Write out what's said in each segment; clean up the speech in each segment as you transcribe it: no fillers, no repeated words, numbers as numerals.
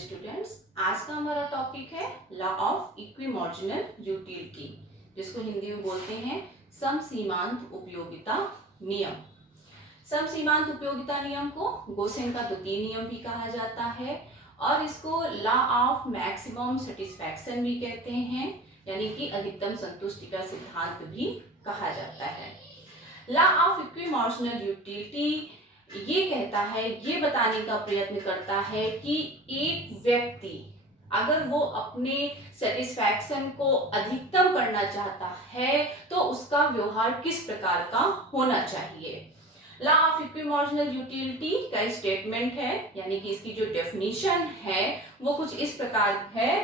Students, आज का हमारा टॉपिक है लॉ ऑफ इक्विमार्जिनल यूटिलिटी, जिसको हिंदी में बोलते हैं समसीमांत उपयोगिता नियम। समसीमांत उपयोगिता नियम को गोसेन का द्वितीय नियम भी कहा जाता है और इसको लॉ ऑफ मैक्सिमम सेटिस्फैक्शन भी कहते हैं, यानी कि अधिकतम संतुष्टि का सिद्धांत भी कहा जाता है। लॉ ऑफ इक्विमार्जिनल यूटिलिटी ये कहता है, ये बताने का प्रयत्न करता है कि एक व्यक्ति अगर वो अपने सेटिस्फैक्शन को अधिकतम करना चाहता है तो उसका व्यवहार किस प्रकार का होना चाहिए। लॉ ऑफ इक्विमार्जिनल यूटिलिटी का स्टेटमेंट है, यानी कि इसकी जो डेफिनेशन है वो कुछ इस प्रकार है।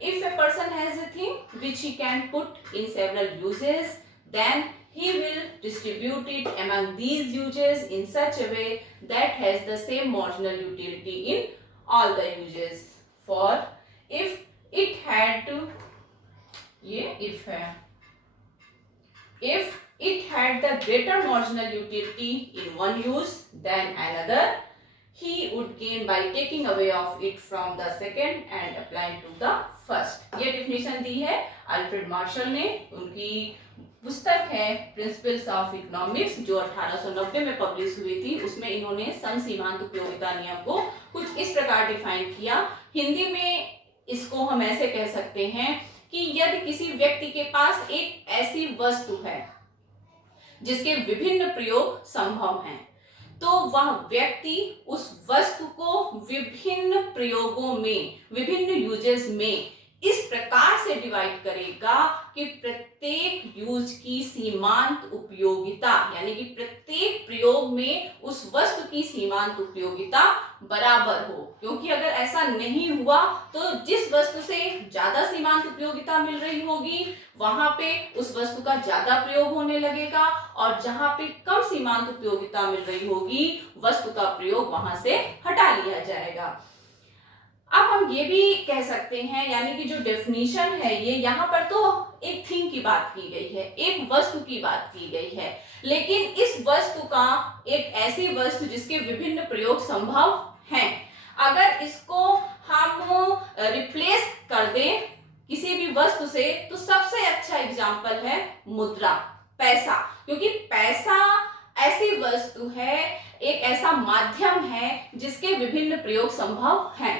If a person has a thing which he can put in several uses, then he will distribute it among these uses in such a way that has the same marginal utility in all the uses. For if it had to if it had the greater marginal utility in one use than another, he would gain by taking away of it from the second and applying to the first. ये definition दी है Alfred Marshall ने, उनकी पुस्तक है principles of economics जो 1890 में publish हुई थी। उसमें इन्होंने समसीमांत उपयोगिता नियम को कुछ इस प्रकार डिफाइन किया। हिंदी में इसको हम ऐसे कह सकते हैं कि यदि किसी व्यक्ति के पास एक ऐसी वस्तु है जिसके विभिन्न प्रयोग संभव हैं, तो वह व्यक्ति उस वस्तु को विभिन्न प्रयोगों में, विभिन्न यूजेस में इस प्रकार से डिवाइड करेगा कि प्रत्येक यूज की सीमांत उपयोगिता, यानी कि प्रत्येक प्रयोग में उस वस्तु की सीमांत उपयोगिता बराबर हो। क्योंकि अगर ऐसा नहीं हुआ तो जिस वस्तु से ज्यादा सीमांत उपयोगिता मिल रही होगी वहां पे उस वस्तु का ज्यादा प्रयोग होने लगेगा, और जहां पे कम सीमांत उपयोगिता मिल रही होगी वस्तु का प्रयोग वहां से हटा लिया जाएगा। अब हम ये भी कह सकते हैं, यानी कि जो डेफिनेशन है ये यहाँ पर तो एक थिंग की बात की गई है, एक वस्तु की बात की गई है, लेकिन इस वस्तु का एक ऐसी वस्तु जिसके विभिन्न प्रयोग संभव हैं, अगर इसको हम रिप्लेस कर दें किसी भी वस्तु से तो सबसे अच्छा एग्जाम्पल है मुद्रा, पैसा। क्योंकि पैसा ऐसी वस्तु है, एक ऐसा माध्यम है जिसके विभिन्न प्रयोग संभव हैं।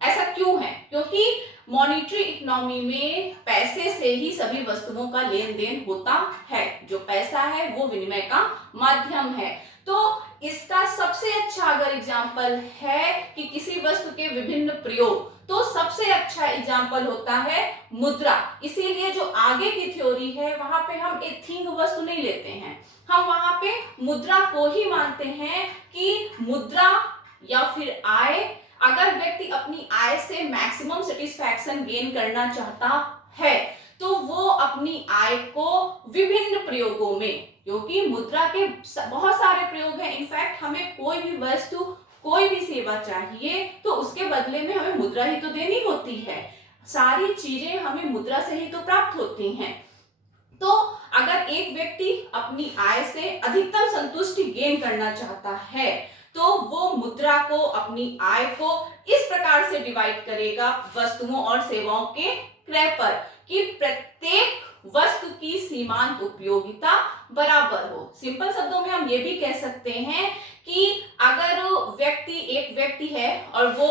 ऐसा क्यों है? क्योंकि मॉनेटरी इकोनॉमी में पैसे से ही सभी वस्तुओं का लेन देन होता है। जो पैसा है वो विनिमय का माध्यम है। तो इसका सबसे अच्छा अगर एग्जाम्पल है कि किसी वस्तु के विभिन्न प्रयोग, तो सबसे अच्छा एग्जाम्पल होता है मुद्रा। इसीलिए जो आगे की थ्योरी है वहां पे हम एक थिंग वस्तु नहीं लेते हैं, हम वहां पे मुद्रा को ही मानते हैं कि मुद्रा या फिर आय, अगर व्यक्ति अपनी आय से मैक्सिमम सेटिस्फैक्शन गेन करना चाहता है तो वो अपनी आय को विभिन्न प्रयोगों में, क्योंकि मुद्रा के बहुत सारे प्रयोग हैं, इनफैक्ट हमें कोई भी वस्तु, कोई भी सेवा चाहिए तो उसके बदले में हमें मुद्रा ही तो देनी होती है। सारी चीजें हमें मुद्रा से ही तो प्राप्त होती हैं। तो अगर एक व्यक्ति अपनी आय से अधिकतम संतुष्टि गेन करना चाहता है तो वो मुद्रा को, अपनी आय को इस प्रकार से डिवाइड करेगा वस्तुओं और सेवाओं के क्रय पर कि प्रत्येक वस्तु की सीमांत उपयोगिता बराबर हो। सिंपल शब्दों में हम ये भी कह सकते हैं कि अगर एक व्यक्ति है और वो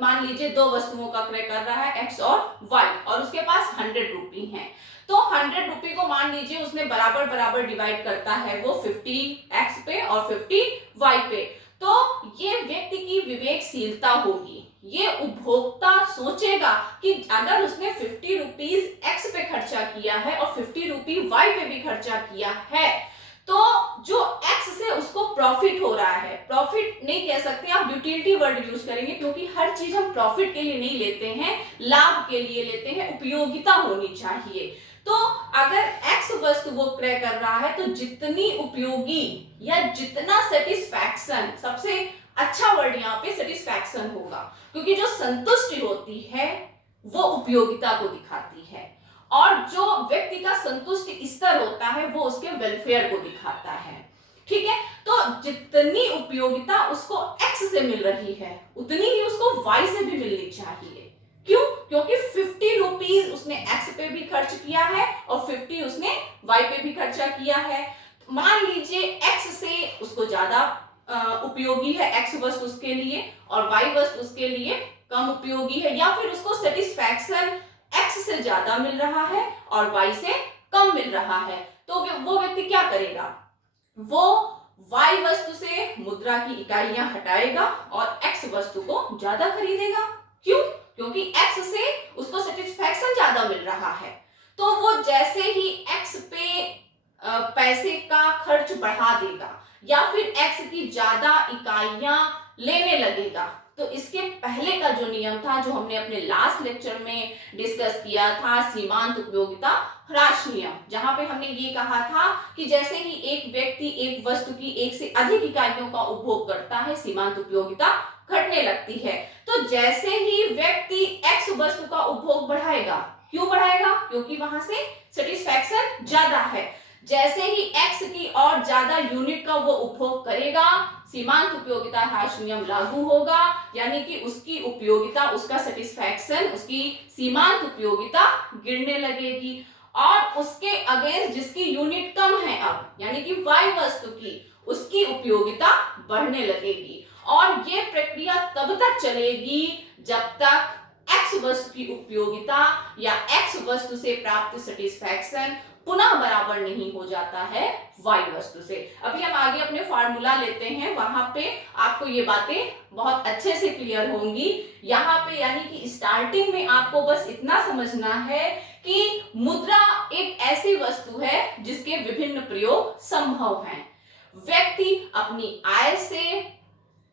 मान लीजिए दो वस्तुओं का क्रय कर रहा है X और Y, और उसके पास 100 रुपये हैं, तो 100 रुपये को मान लीजिए उसने बराबर बराबर डिवाइड करता है वो 50X पे और 50Y पे। तो ये व्यक्ति की विवेकशीलता होगी, ये उपभोक्ता सोचेगा कि अगर उसने 50 रुपीज X पे खर्चा किया है और 50 रुपये Y पे भी खर्चा किया है तो जो X से उसको प्रॉफिट हो रहा है, प्रॉफिट नहीं कह सकते आप, यूटिलिटी वर्ड यूज करेंगे, क्योंकि हर चीज हम प्रॉफिट के लिए नहीं लेते हैं, लाभ के लिए लेते हैं, उपयोगिता होनी चाहिए। तो अगर X वस्तु वो क्रय कर रहा है तो जितनी उपयोगी या जितना सेटिस्फैक्शन, सबसे अच्छा वर्ड यहाँ पे सेटिस्फैक्शन होगा, क्योंकि जो संतुष्टि होती है वो उपयोगिता को दिखाती है, और जो व्यक्ति का संतुष्टि स्तर होता है वो उसके वेलफेयर को दिखाता है। ठीक है, तो जितनी उपयोगिता उसको x से मिल रही है उतनी ही उसको y से भी मिलनी चाहिए। क्यों? क्योंकि 50 रुपीज उसने x पे भी खर्च किया है और 50 उसने y पे भी खर्चा किया है। मान लीजिए x से उसको ज्यादा उपयोगी है, x वस्तु उसके लिए और y वस्तु उसके लिए कम उपयोगी है, या फिर उसको सेटिस्फैक्शन x से ज्यादा मिल रहा है और y से कम मिल रहा है, तो वो व्यक्ति क्या करेगा? वो y वस्तु से मुद्रा की इकाइयां हटाएगा और x वस्तु को ज्यादा खरीदेगा। क्यों? क्योंकि x से उसको सेटिस्फैक्शन ज्यादा मिल रहा है। तो वो जैसे ही x पे पैसे का खर्च बढ़ा देगा या फिर x की ज्यादा इकाइयां लेने लगेगा, तो इसके पहले का जो नियम था, जो हमने अपने लास्ट लेक्चर में डिस्कस किया था, सीमांत उपयोगिता ह्रास नियम, जहां पे हमने ये कहा था कि जैसे ही एक व्यक्ति एक वस्तु की एक से अधिक इकाइयों का उपभोग करता है, सीमांत उपयोगिता घटने लगती है। तो जैसे ही व्यक्ति x वस्तु का उपभोग बढ़ाएगा, क्यों बढ़ाएगा? क्योंकि वहां से सेटिस्फैक्शन ज्यादा है। जैसे ही x की और ज्यादा यूनिट का वो उपभोग करेगा, सीमांत उपयोगिता ह्रास नियम लागू होगा, यानी कि उसकी उपयोगिता, उसका सेटिस्फैक्शन, उसकी सीमांत उपयोगिता गिरने लगेगी और उसके अगेंस्ट जिसकी यूनिट कम है अब, यानी कि y वस्तु की, उसकी उपयोगिता बढ़ने लगेगी। और ये प्रक्रिया तब तक चलेगी जब तक x वस्तु की उपयोगिता या x वस्तु से प्राप्त सेटिस्फैक्शन पुनः बराबर नहीं हो जाता है y वस्तु से। अभी हम आगे अपने फार्मूला लेते हैं, वहां पे आपको ये बातें बहुत अच्छे से क्लियर होंगी। यहाँ पे यानी कि स्टार्टिंग में आपको बस इतना समझना है कि मुद्रा एक ऐसी वस्तु है जिसके विभिन्न प्रयोग संभव हैं। व्यक्ति अपनी आय से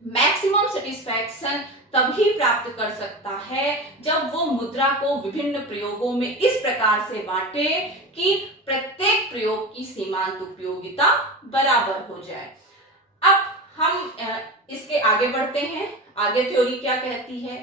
मैक्सिमम सेटिस्फैक्शन तभी प्राप्त कर सकता है जब वो मुद्रा को विभिन्न प्रयोगों में इस प्रकार से बांटे कि प्रत्येक प्रयोग की सीमांत उपयोगिता बराबर हो जाए। अब हम इसके आगे बढ़ते हैं। आगे थ्योरी क्या कहती है?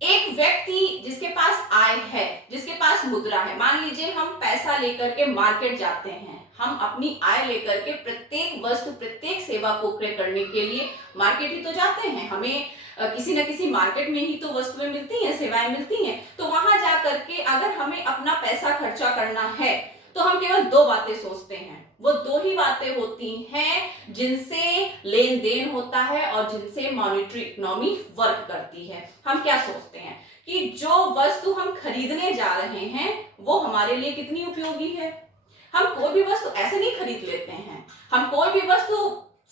एक व्यक्ति जिसके पास आय है, जिसके पास मुद्रा है, मान लीजिए हम पैसा लेकर के मार्केट जाते हैं, हम अपनी आय लेकर के प्रत्येक वस्तु, प्रत्येक सेवा को क्रय करने के लिए मार्केट ही तो जाते हैं। हमें किसी न किसी मार्केट में ही तो वस्तुएं मिलती हैं, सेवाएं मिलती हैं। तो वहां जा करके अगर हमें अपना पैसा खर्चा करना है तो हम केवल दो बातें सोचते हैं। वो दो ही बातें होती हैं जिनसे लेन देन होता है और जिनसे मॉनेटरी इकोनॉमी वर्क करती है। हम क्या सोचते हैं कि जो वस्तु हम खरीदने जा रहे हैं वो हमारे लिए कितनी उपयोगी है। हम कोई भी वस्तु ऐसे नहीं खरीद लेते हैं, हम कोई भी वस्तु,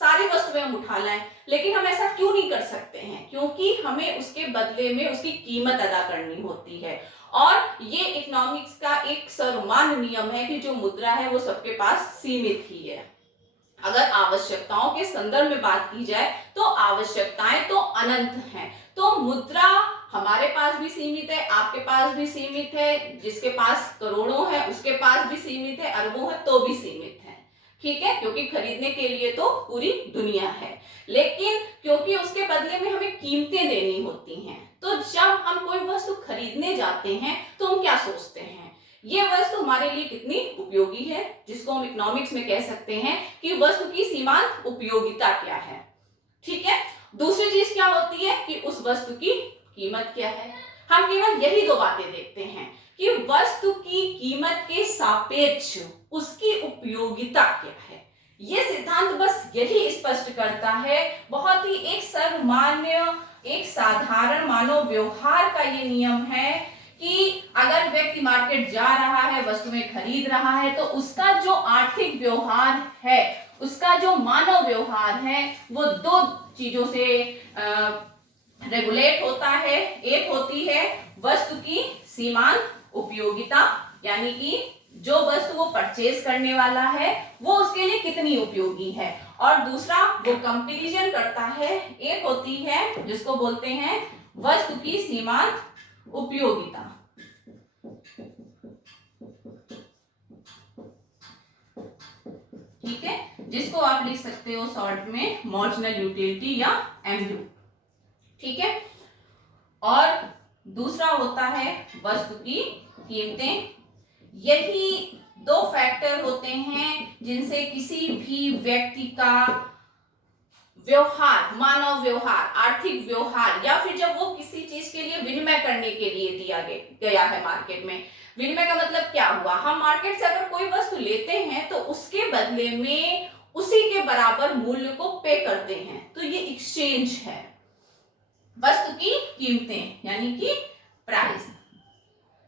सारी वस्तुएं हम उठा लाएं, लेकिन हम ऐसा क्यों नहीं कर सकते हैं? क्योंकि हमें उसके बदले में उसकी कीमत अदा करनी होती है। और ये इकोनॉमिक्स का एक सर्वमान्य नियम है कि जो मुद्रा है वो सबके पास सीमित ही है। अगर आवश्यकताओं के संदर्भ में बात की जाए तो आवश्यकताएं तो अनंत हैं। तो मुद्रा हमारे पास भी सीमित है, आपके पास भी सीमित है, जिसके पास करोड़ों है उसके पास भी सीमित है, अरबों है तो भी सीमित है। ठीक है, क्योंकि खरीदने के लिए तो पूरी दुनिया है, लेकिन क्योंकि उसके बदले में हमें कीमतें देनी होती हैं। तो जब हम कोई वस्तु खरीदने जाते हैं तो हम क्या सोचते हैं? ये वस्तु हमारे लिए कितनी उपयोगी है, जिसको हम इकोनॉमिक्स में कह सकते हैं कि वस्तु की सीमांत उपयोगिता क्या है। ठीक है, दूसरी चीज क्या होती है कि उस वस्तु की कीमत क्या है। हम केवल यही दो बातें देखते हैं कि वस्तु की कीमत के सापेक्ष उसकी उपयोगिता क्या है। ये सिद्धांत बस यही स्पष्ट करता है। बहुत ही एक सर्वमान्य, एक साधारण मानव व्यवहार का ये नियम है कि अगर व्यक्ति मार्केट जा रहा है, वस्तुएं खरीद रहा है, तो उसका जो आर्थिक व्यवहार है, उसका जो मानव व्यवहार है, वो दो चीजों से रेगुलेट होता है। एक होती है वस्तु की सीमांत उपयोगिता, यानी कि जो वस्तु वो परचेज करने वाला है वो उसके लिए कितनी उपयोगी है, और दूसरा वो कंपैरिजन करता है। एक होती है जिसको बोलते हैं वस्तु की सीमांत उपयोगिता। ठीक है, जिसको आप लिख सकते हो शॉर्ट में मार्जिनल यूटिलिटी या एमयू। ठीक है, और दूसरा होता है वस्तु की कीमतें। यही दो फैक्टर होते हैं जिनसे किसी भी व्यक्ति का व्यवहार, मानव व्यवहार, आर्थिक व्यवहार, या फिर जब वो किसी चीज के लिए विनिमय करने के लिए दिया गया है मार्केट में। विनिमय का मतलब क्या हुआ, हम मार्केट से अगर कोई वस्तु लेते हैं तो उसके बदले में उसी के बराबर मूल्य को पे करते हैं, तो ये एक्सचेंज है। वस्तु की कीमतें यानी कि प्राइस।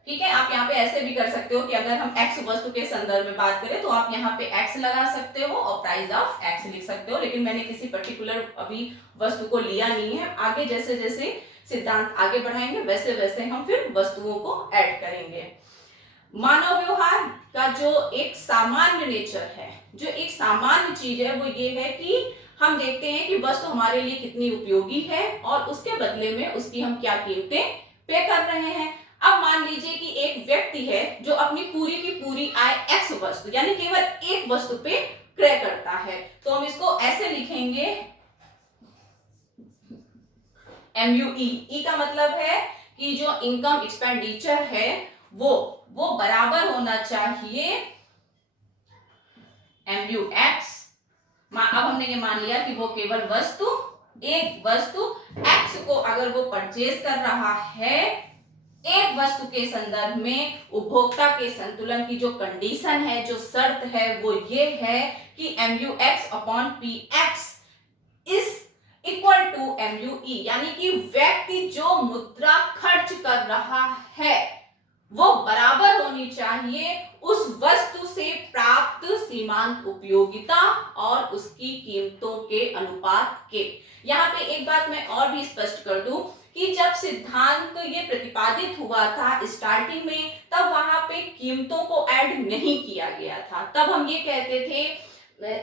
ठीक है, आप यहाँ पे ऐसे भी कर सकते हो कि अगर हम x वस्तु के संदर्भ में बात करें तो आप यहाँ पे x लगा सकते हो और प्राइस ऑफ x लिख सकते हो, लेकिन मैंने किसी पर्टिकुलर अभी वस्तु को लिया नहीं है। आगे जैसे जैसे सिद्धांत आगे बढ़ाएंगे वैसे वैसे हम फिर वस्तुओं को ऐड करेंगे। मानव व्यवहार का जो एक सामान्य नेचर है, जो एक सामान्य चीज है, वो ये है कि हम देखते हैं कि वस्तु हमारे लिए कितनी उपयोगी है और उसके बदले में उसकी हम क्या कीमतें पे कर रहे हैं। अब मान लीजिए कि एक व्यक्ति है जो अपनी पूरी की पूरी आय x वस्तु यानी केवल एक वस्तु पे क्रय करता है, तो हम इसको ऐसे लिखेंगे MUE। ई का मतलब है कि जो इनकम एक्सपेंडिचर है वो बराबर होना चाहिए MUX। अब हमने ये मान लिया कि वो केवल वस्तु, एक वस्तु x को अगर वो परचेज कर रहा है एक वस्तु के संदर्भ में, उपभोक्ता के संतुलन की जो कंडीशन है, जो शर्त है, वो ये है कि MUX/PX is equal to MUE, यानी कि व्यक्ति जो मुद्रा खर्च कर रहा है वो बराबर होनी चाहिए उस वस्तु से प्राप्त सीमांत उपयोगिता और उसकी कीमतों के अनुपात के। यहाँ पे एक बात मैं और भी स्पष्ट कर दूं कि जब सिद्धांत ये प्रतिपादित हुआ था स्टार्टिंग में, तब वहां पे कीमतों को ऐड नहीं किया गया था। तब हम ये कहते थे,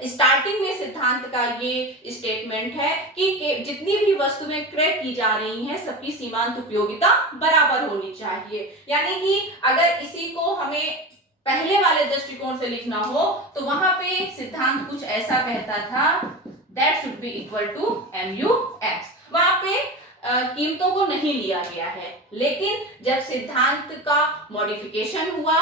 स्टार्टिंग में सिद्धांत का ये स्टेटमेंट है कि जितनी भी वस्तुएं क्रय की जा रही हैं सबकी सीमांत उपयोगिता बराबर होनी चाहिए। यानी कि अगर इसी को हमें पहले वाले दृष्टिकोण से लिखना हो तो वहां पे सिद्धांत कुछ ऐसा कहता था, that should be equal to MUX। वहां पे कीमतों को नहीं लिया गया है, लेकिन जब सिद्धांत का मॉडिफिकेशन हुआ,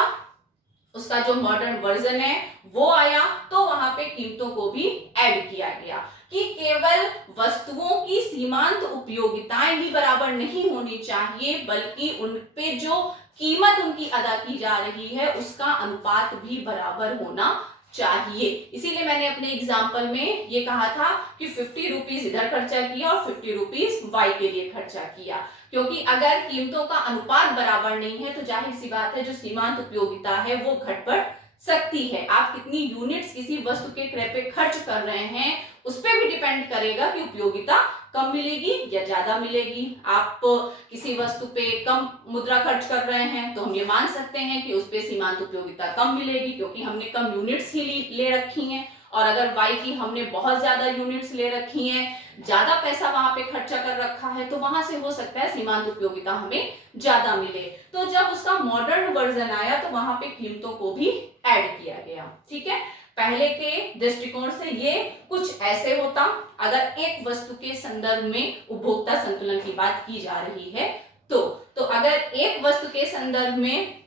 उसका जो मॉडर्न वर्जन है वो आया, तो वहां पे कीमतों को भी ऐड किया गया कि केवल वस्तुओं की सीमांत उपयोगिताएं ही बराबर नहीं होनी चाहिए, बल्कि उन पे जो कीमत उनकी अदा की जा रही है उसका अनुपात भी बराबर होना चाहिए। इसीलिए मैंने अपने एग्जाम्पल में ये कहा था कि 50 रुपीज इधर खर्चा किया और 50 रुपीज वाई के लिए खर्चा किया, क्योंकि अगर कीमतों का अनुपात बराबर नहीं है तो जाहिर सी बात है जो सीमांत उपयोगिता है वो घट बढ़ सकती है। आप कितनी यूनिट्स किसी वस्तु के क्रय पे खर्च कर रहे हैं उस पर भी डिपेंड करेगा कि उपयोगिता कम मिलेगी या ज्यादा मिलेगी। आप किसी वस्तु पे कम मुद्रा खर्च कर रहे हैं तो हम ये मान सकते हैं कि उस पे सीमांत उपयोगिता कम मिलेगी, क्योंकि हमने कम यूनिट्स ही ले रखी हैं। और अगर वाई की हमने बहुत ज्यादा यूनिट्स ले रखी हैं, ज्यादा पैसा वहां पे खर्चा कर रखा है, तो वहां से हो सकता है सीमांत उपयोगिता हमें ज्यादा मिले। तो जब उसका मॉडर्न वर्जन आया तो वहां पे कीमतों को भी ऐड किया गया। ठीक है, पहले के दृष्टिकोण से ये कुछ ऐसे होता, अगर एक वस्तु के संदर्भ में उपभोक्ता संतुलन की बात की जा रही है तो अगर एक वस्तु के संदर्भ में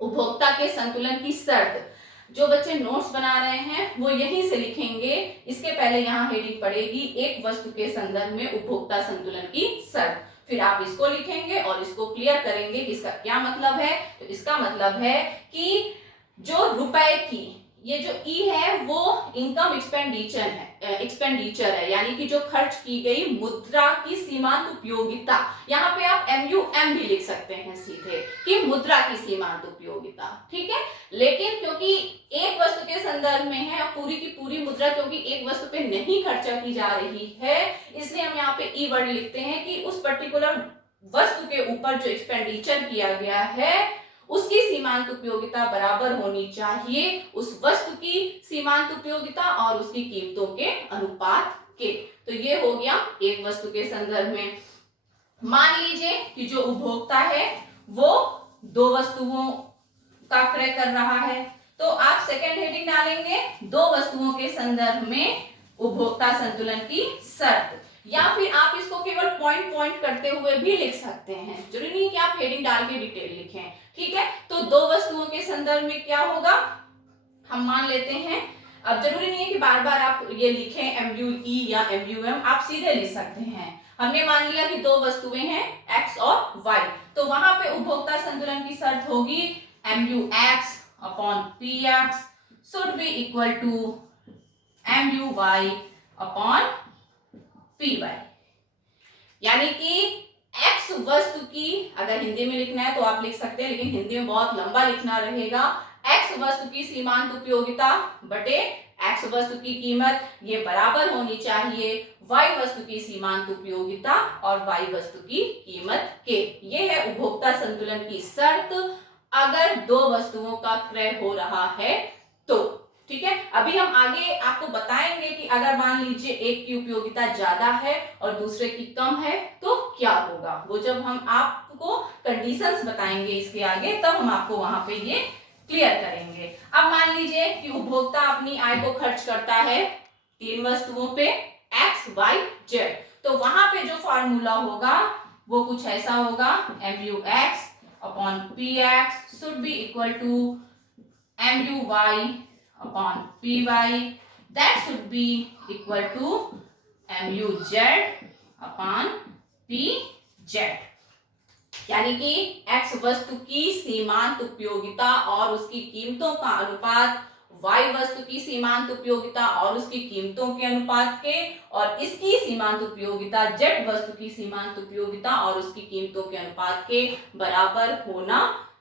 उपभोक्ता के संतुलन की शर्त, जो बच्चे नोट्स बना रहे हैं वो यहीं से लिखेंगे, इसके पहले यहाँ हेडिंग पड़ेगी एक वस्तु के संदर्भ में उपभोक्ता संतुलन की शर्त, फिर आप इसको लिखेंगे और इसको क्लियर करेंगे कि इसका क्या मतलब है। तो इसका मतलब है कि जो रुपए की ये जो ई है वो इनकम एक्सपेंडिचर है, यानी कि जो खर्च की गई मुद्रा की सीमांत उपयोगिता। यहाँ पे आप MUM भी लिख सकते हैं सीधे कि मुद्रा की सीमांत उपयोगिता। ठीक है, लेकिन क्योंकि एक वस्तु के संदर्भ में है पूरी की पूरी मुद्रा, क्योंकि एक वस्तु पे नहीं खर्चा की जा रही है, इसलिए हम यहाँ पे ई वर्ड लिखते हैं कि उस पर्टिकुलर वस्तु के ऊपर जो एक्सपेंडिचर किया गया है उसकी सीमांत उपयोगिता बराबर होनी चाहिए उस वस्तु की सीमांत उपयोगिता और उसकी कीमतों के अनुपात के। तो ये हो गया एक वस्तु के संदर्भ में। मान लीजिए कि जो उपभोक्ता है वो दो वस्तुओं का क्रय कर रहा है, तो आप सेकंड हेडिंग डालेंगे दो वस्तुओं के संदर्भ में उपभोक्ता संतुलन की शर्त, या फिर आप इसको केवल पॉइंट करते हुए भी लिख सकते हैं, जरूरी नहीं कि आप हेडिंग डाल के डिटेल लिखें। ठीक है, तो दो वस्तुओं के संदर्भ में क्या होगा, हम मान लेते हैं, अब जरूरी नहीं है कि बार बार आप ये लिखें MUE या MUM, आप सीधे लिख सकते हैं। हमने मान लिया कि दो वस्तुएं हैं X और Y, तो वहां पे उपभोक्ता संतुलन की शर्त होगी MUX upon PX should be equal to MUY upon PY। यानी कि X वस्तु की, अगर हिंदी में लिखना है तो आप लिख सकते हैं, लेकिन हिंदी में बहुत लंबा लिखना रहेगा। X वस्तु की सीमांत उपयोगिता बटे X वस्तु की कीमत, ये बराबर होनी चाहिए Y वस्तु की सीमांत उपयोगिता और Y वस्तु की कीमत के। ये है उपभोक्ता संतुलन की शर्त अगर दो वस्तुओं का क्रय हो रहा है तो। ठीक है, अभी हम आगे आपको बताएंगे कि अगर मान लीजिए एक की उपयोगिता ज्यादा है और दूसरे की कम है तो क्या होगा। वो जब हम आपको कंडीशंस बताएंगे इसके आगे, तब हम आपको वहां पे ये क्लियर करेंगे। अब मान लीजिए कि उपभोक्ता अपनी आय को खर्च करता है तीन वस्तुओं पे X, Y, Z, तो वहां पे जो फॉर्मूला होगा वो कुछ ऐसा होगा MUX upon PX should be equal to MUY upon PY, that should be equal to MUZ upon PZ। यानी कि X वस्तु की सीमांत उपयोगिता और उसकी कीमतों का अनुपात Y वस्तु की सीमांत उपयोगिता और उसकी कीमतों के अनुपात के, और इसकी सीमांत उपयोगिता Z वस्तु की सीमांत उपयोगिता और उसकी कीमतों के अनुपात के बराबर होना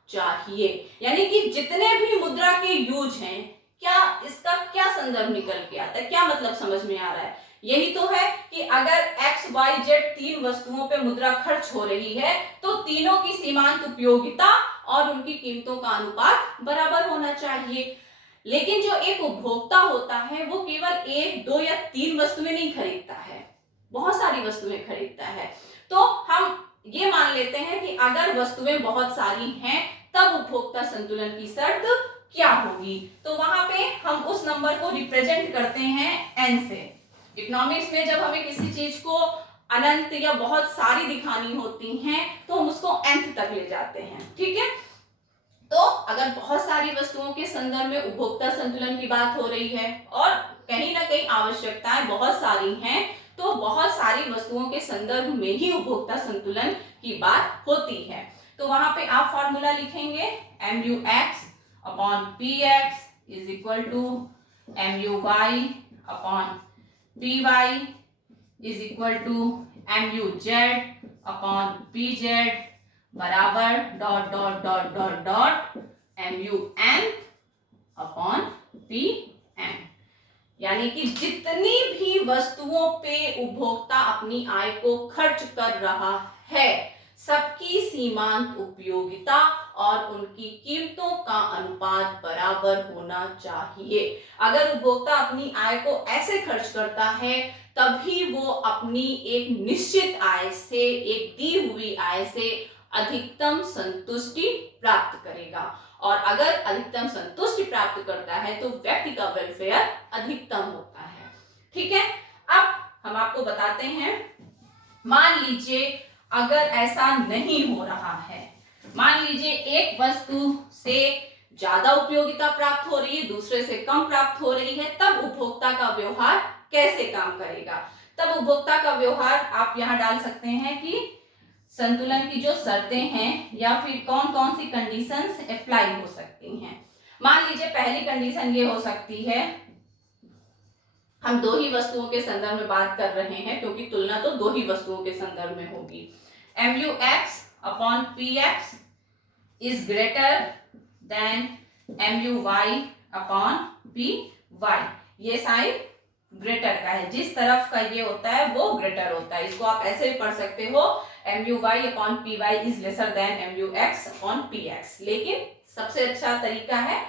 चाहिए। यानी कि जितने भी मुद्रा के यूज हैं, क्या इसका क्या संदर्भ निकल के आता है, क्या मतलब समझ में आ रहा है। यही तो है कि अगर X, Y, Z तीन वस्तुओं पे मुद्रा खर्च हो रही है तो तीनों की सीमांत उपयोगिता और उनकी कीमतों का अनुपात बराबर होना चाहिए। लेकिन जो एक उपभोक्ता होता है वो केवल एक, दो या तीन वस्तुएं नहीं खरीदता है, बहुत सारी वस्तुएं खरीदता है। तो हम ये मान लेते हैं कि अगर वस्तुएं बहुत सारी हैं तब उपभोक्ता संतुलन की शर्त क्या होगी। तो वहां पे हम उस नंबर को रिप्रेजेंट करते हैं n से। इकोनॉमिक्स में जब हमें किसी चीज को अनंत या बहुत सारी दिखानी होती हैं तो हम उसको nth तक ले जाते हैं। ठीक है, तो अगर बहुत सारी वस्तुओं के संदर्भ में उपभोक्ता संतुलन की बात हो रही है और कहीं ना कहीं आवश्यकताएं बहुत सारी हैं, तो बहुत सारी वस्तुओं के संदर्भ में ही उपभोक्ता संतुलन की बात होती है। तो वहां पे आप फॉर्मूला लिखेंगे MUX upon PX is equal to MUY upon PY is equal to MUZ upon PZ बराबर dot dot dot dot dot MUN upon PN। यानी कि जितनी भी वस्तुओं पे उपभोक्ता अपनी आय को खर्च कर रहा है, सबकी सीमांत उपयोगिता और उनकी कीमतों का अनुपात बराबर होना चाहिए। अगर उपभोक्ता अपनी आय को ऐसे खर्च करता है तभी वो अपनी एक निश्चित आय से, एक दी हुई आय से अधिकतम संतुष्टि प्राप्त करेगा, और अगर अधिकतम संतुष्टि प्राप्त करता है तो व्यक्ति का वेलफेयर अधिकतम होता है। ठीक है, अब हम आपको बताते हैं, मान लीजिए अगर ऐसा नहीं हो रहा है, मान लीजिए एक वस्तु से ज्यादा उपयोगिता प्राप्त हो रही है, दूसरे से कम प्राप्त हो रही है, तब उपभोक्ता का व्यवहार कैसे काम करेगा। तब उपभोक्ता का व्यवहार आप यहां डाल सकते हैं कि संतुलन की जो शर्तें हैं या फिर कौन कौन सी कंडीशंस अप्लाई हो सकती हैं। मान लीजिए पहली कंडीशन ये हो सकती है, हम दो ही वस्तुओं के संदर्भ में बात कर रहे हैं क्योंकि तुलना तो दो ही वस्तुओं के संदर्भ में होगी। MUX upon PX is greater than MUY upon PY। ये साइन ग्रेटर का है, जिस तरफ का ये होता है वो ग्रेटर होता है। इसको आप ऐसे भी पढ़ सकते हो MUY upon PY is lesser than MUX upon PX। लेकिन सबसे अच्छा तरीका है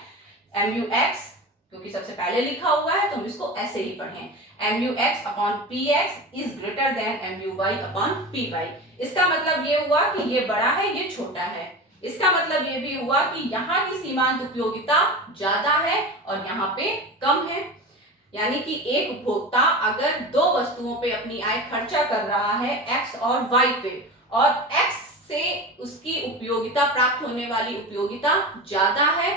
MUX, क्योंकि सबसे पहले लिखा हुआ है तो हम इसको ऐसे ही पढ़ें, MUX upon PX is greater than MUY upon PY। इसका मतलब ये हुआ कि ये बड़ा है, ये छोटा है। इसका मतलब ये भी हुआ कि यहाँ की सीमांत उपयोगिता ज्यादा है और यहाँ पे कम है। यानी कि एक उपभोक्ता अगर दो वस्तुओं पे अपनी आय खर्चा कर रहा है X और Y पे, और X से उसकी उपयोगिता प्राप्त होने वाली उपयोगिता ज्यादा है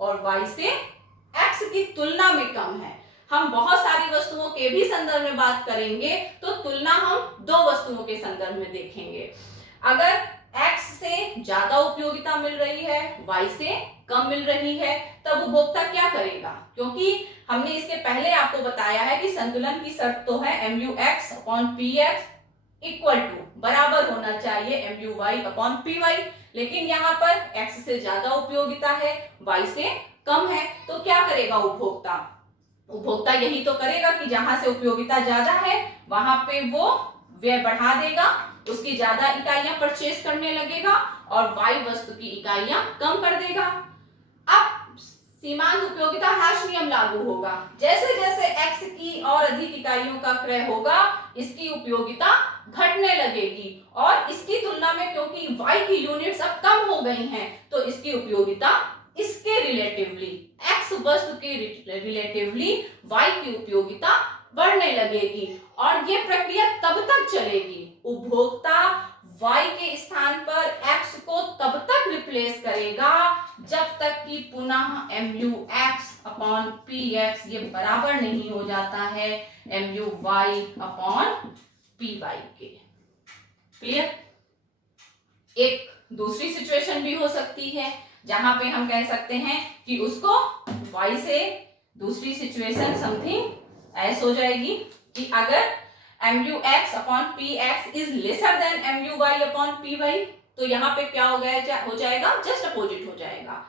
और Y से x की तुलना में कम है। हम बहुत सारी वस्तुओं के भी संदर्भ में बात करेंगे तो तुलना हम दो वस्तुओं के संदर्भ में देखेंगे। अगर x से ज्यादा उपयोगिता मिल रही है, y से कम मिल रही है, तब उपभोक्ता क्या करेगा? क्योंकि हमने इसके पहले आपको बताया है कि संतुलन की शर्त तो है MUX/PX इक्वल टू बराबर होना चाहिए MUY/PY, लेकिन यहाँ पर x से ज्यादा उपयोगिता है, y से कम है, तो क्या करेगा उपभोक्ता? उपभोक्ता यही तो करेगा कि जहां से उपयोगिता ज्यादा है वहां पे वो व्यय बढ़ा देगा, उसकी ज्यादा इकाइयां परचेज करने लगेगा और y वस्तु की इकाइयां कम कर देगा। अब सीमांत उपयोगिता ह्रास नियम लागू होगा। जैसे जैसे x की और अधिक इकाइयों का क्रय होगा, इसकी उपयोगिता घटने लगेगी और इसकी तुलना में क्योंकि y की यूनिट्स अब कम हो गई हैं, तो इसकी उपयोगिता इसके रिलेटिवली x वस्तु के रिलेटिवली y की उपयोगिता बढ़ने लगेगी और ये प्रक्रिया तब तक चलेगी। उपभोक्ता y के स्थान पर x को तब तक रिप्लेस करेगा जब तक कि पुनः MUX/PX ये बराबर नहीं हो जाता है MUY/PY के। क्लियर? एक दूसरी सिचुएशन भी हो सकती है जहां पे हम कह सकते हैं कि उसको y से दूसरी सिचुएशन समथिंग ऐसे हो जाएगी कि अगर MUX/PX is lesser than MUY/PY, तो यहाँ पे क्या हो जाएगा? जस्ट अपोजिट हो जाएगा।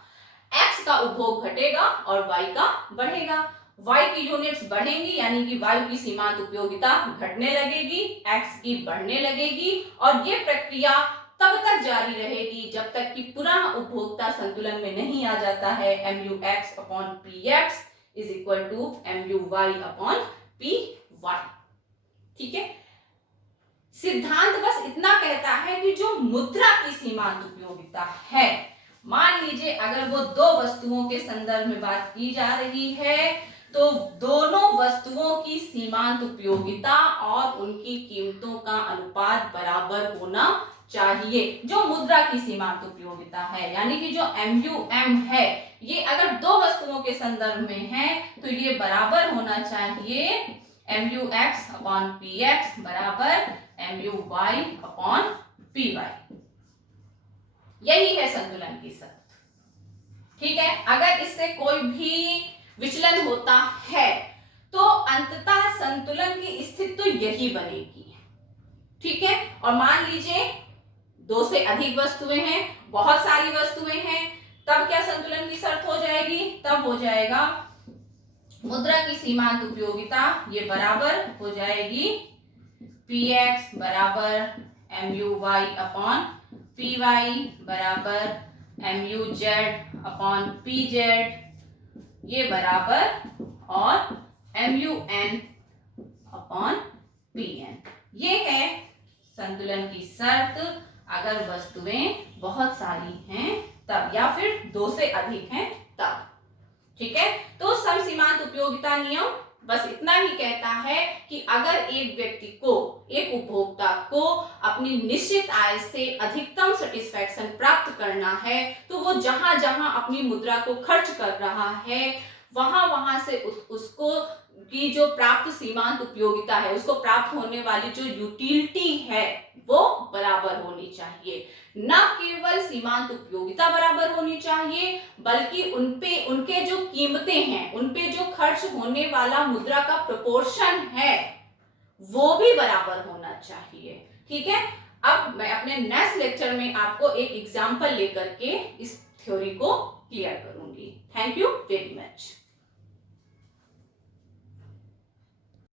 x का उपभोग घटेगा और y का बढ़ेगा। y की यूनिट्स बढ़ेंगी यानी कि y की सीमांत उपयोगिता घटने लगेगी, x की बढ़ने लगेगी और ये प्रक्रिया तब तक जारी रहेगी जब तक कि पुनः उपभोक्ता संतुलन में नहीं आ जाता है MUX/PX is equal to MUY/PY। ठीक है? सिद्धांत बस इतना कहता है कि जो मुद्रा की सीमांत उपयोगिता है, मान लीजिए अगर वो दो वस्तुओं के संदर्भ में बात की जा रही है, तो दोनों वस्तुओं की सीमांत उपयोगिता और उनकी कीमतों का अनुपात बराबर होना चाहिए। जो मुद्रा की सीमांत उपयोगिता है यानी कि जो MUM है, ये अगर दो वस्तुओं के संदर्भ में है तो ये बराबर होना चाहिए MUX/PX बराबर MUY/PY। यही है संतुलन की शर्त। ठीक है? अगर इससे कोई भी विचलन होता है तो अंततः संतुलन की स्थिति तो यही बनेगी। ठीक है? और मान लीजिए दो से अधिक वस्तुएं हैं, बहुत सारी वस्तुएं हैं, तब क्या संतुलन की शर्त हो जाएगी? तब हो जाएगा मुद्रा की सीमांत उपयोगिता ये बराबर हो जाएगी PX बराबर MUY/PY बराबर MUZ/PZ ये बराबर और MUN/PN। ये है संतुलन की शर्त अगर वस्तुएं बहुत सारी हैं तब, या फिर दो से अधिक हैं तब। ठीक है? तो समसीमांत उपयोगिता नियम बस इतना ही कहता है कि अगर एक व्यक्ति को, एक उपभोक्ता को अपनी निश्चित आय से अधिकतम सेटिस्फैक्शन प्राप्त करना है तो वो जहां जहां अपनी मुद्रा को खर्च कर रहा है वहां से उसको की जो प्राप्त सीमांत उपयोगिता है, उसको प्राप्त होने वाली जो यूटिलिटी है वो बराबर होनी चाहिए। न केवल सीमांत उपयोगिता बराबर होनी चाहिए बल्कि उनके जो कीमतें हैं, उनपे जो खर्च होने वाला मुद्रा का प्रोपोर्शन है वो भी बराबर होना चाहिए। ठीक है? अब मैं अपने नेक्स्ट लेक्चर में आपको एक एग्जांपल लेकर के इस थ्योरी को क्लियर करूंगी। Thank you very